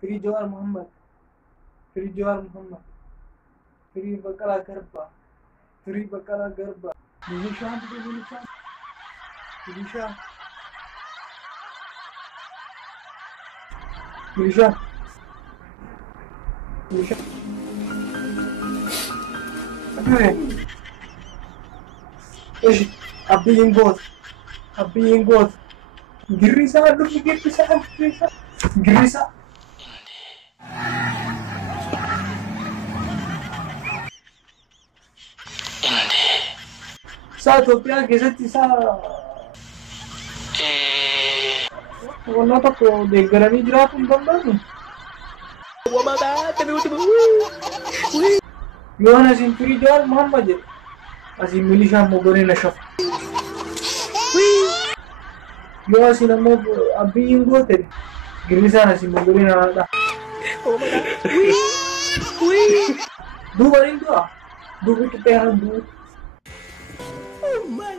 Free Jawar Muhammad. Free Jawar Muhammad. Free Bakala Garba. Free Bakala Garba. Milisha. Milisha. Milisha. Milisha. ايش ابي ينقوث ابي ينقوث قريسة قريسة قريسة قريسة ساعة توبيا كيستي ساعة والله تقو ديقراني جراتم دمداني وما بعد يوانا سنفري جوال محمد así milisha mogore na shaf yo así na mo abbi ingote girisa na si mogore na da du barin do du bit pe han du Oh my